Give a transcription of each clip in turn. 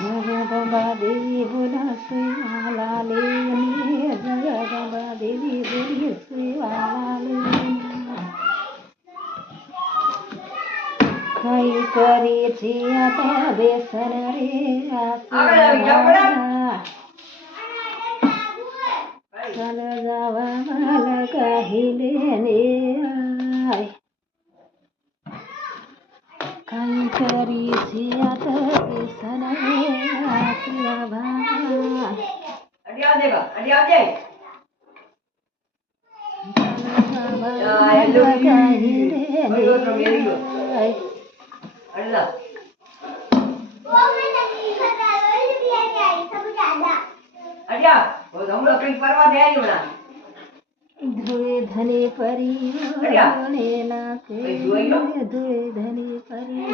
जगदंबा देवी बोला शिवालाले जगदंबा देवी बोली शिवालाले कई करी छिया बेसन रे चल जावा मला कहिले ने कई करी छिया बेसन रे शिवा भाई अडिया देगा अडिया दे धुए धनी परी धुए धनी परी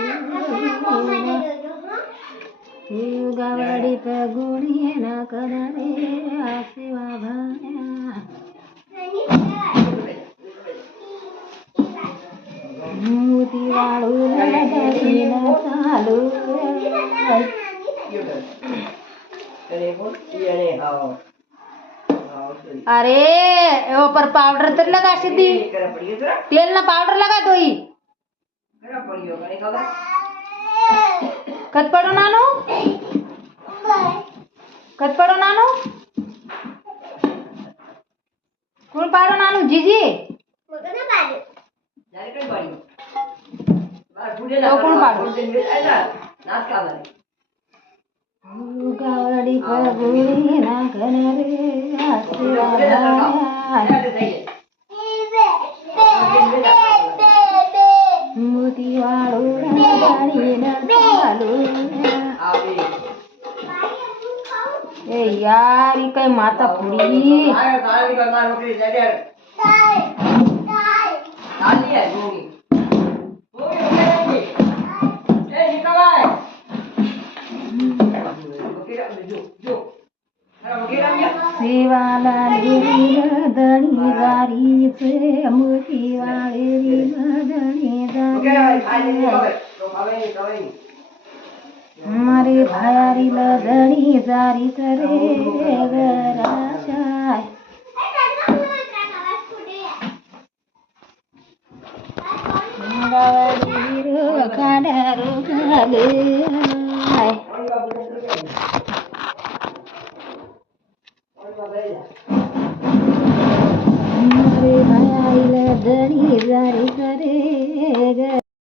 गावाडी पे गुणी ना करे शिवा भाया मोती वाळू चालू अरे ऊपर पाउडर तो लगा सीधी तेल ना पाउडर लगा दो ही कत पड़ो नानू कौन पाड़ो नानू जीजी कौन पाड़ो गावड़ी पगुड़ी ना करे मोती वाळू गाड़ी ना चालू ए यार ये कई माता पुड़ी शिवाला दणी जारी से मोती वाले दणी जारी हमारे भायारी दणी जारी करे गराशाय गावाडीर काढारू घाले हमारे भायारी दणी जारी